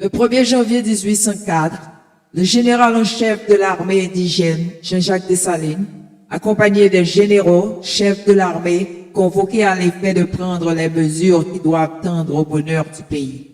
Le 1er janvier 1804, le général en chef de l'armée indigène, Jean-Jacques Dessalines, accompagné des généraux, chefs de l'armée, convoqués à l'effet de prendre les mesures qui doivent tendre au bonheur du pays.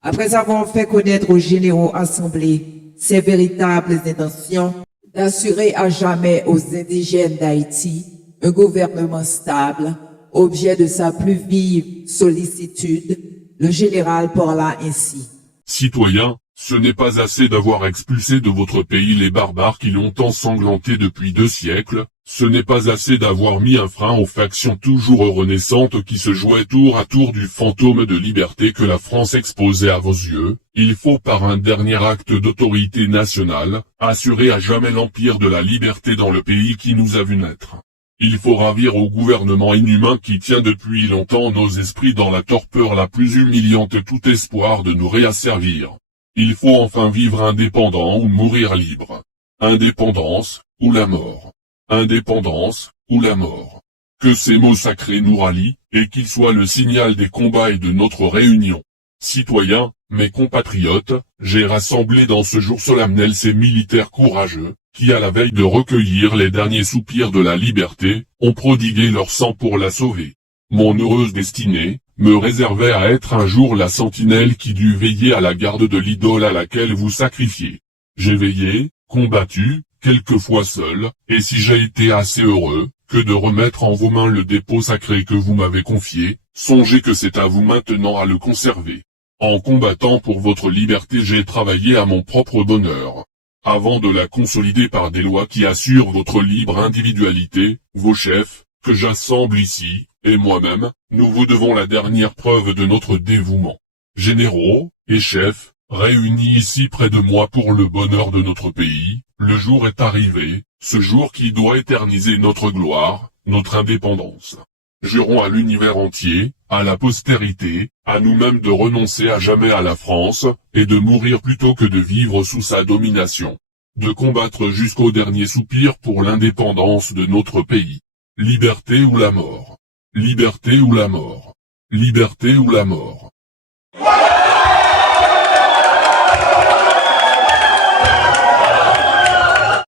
Après avoir fait connaître aux généraux assemblés ses véritables intentions d'assurer à jamais aux indigènes d'Haïti un gouvernement stable, objet de sa plus vive sollicitude, le général parla ainsi. Citoyens, ce n'est pas assez d'avoir expulsé de votre pays les barbares qui l'ont ensanglanté depuis 2 siècles, ce n'est pas assez d'avoir mis un frein aux factions toujours renaissantes qui se jouaient tour à tour du fantôme de liberté que la France exposait à vos yeux, il faut par un dernier acte d'autorité nationale, assurer à jamais l'empire de la liberté dans le pays qui nous a vu naître. Il faut ravir au gouvernement inhumain qui tient depuis longtemps nos esprits dans la torpeur la plus humiliante tout espoir de nous réasservir. Il faut enfin vivre indépendant ou mourir libre. Indépendance, ou la mort. Indépendance, ou la mort. Que ces mots sacrés nous rallient, et qu'ils soient le signal des combats et de notre réunion. Citoyens, mes compatriotes, j'ai rassemblé dans ce jour solennel ces militaires courageux, qui à la veille de recueillir les derniers soupirs de la liberté, ont prodigué leur sang pour la sauver. Mon heureuse destinée, me réservait à être un jour la sentinelle qui dut veiller à la garde de l'idole à laquelle vous sacrifiez. J'ai veillé, combattu, quelquefois seul, et si j'ai été assez heureux, que de remettre en vos mains le dépôt sacré que vous m'avez confié, songez que c'est à vous maintenant à le conserver. En combattant pour votre liberté j'ai travaillé à mon propre bonheur. Avant de la consolider par des lois qui assurent votre libre individualité, vos chefs, que j'assemble ici, et moi-même, nous vous devons la dernière preuve de notre dévouement. Généraux, et chefs, réunis ici près de moi pour le bonheur de notre pays, le jour est arrivé, ce jour qui doit éterniser notre gloire, notre indépendance. Jurons à l'univers entier, à la postérité, à nous-mêmes de renoncer à jamais à la France, et de mourir plutôt que de vivre sous sa domination. De combattre jusqu'au dernier soupir pour l'indépendance de notre pays. Liberté ou la mort. Liberté ou la mort. Liberté ou la mort.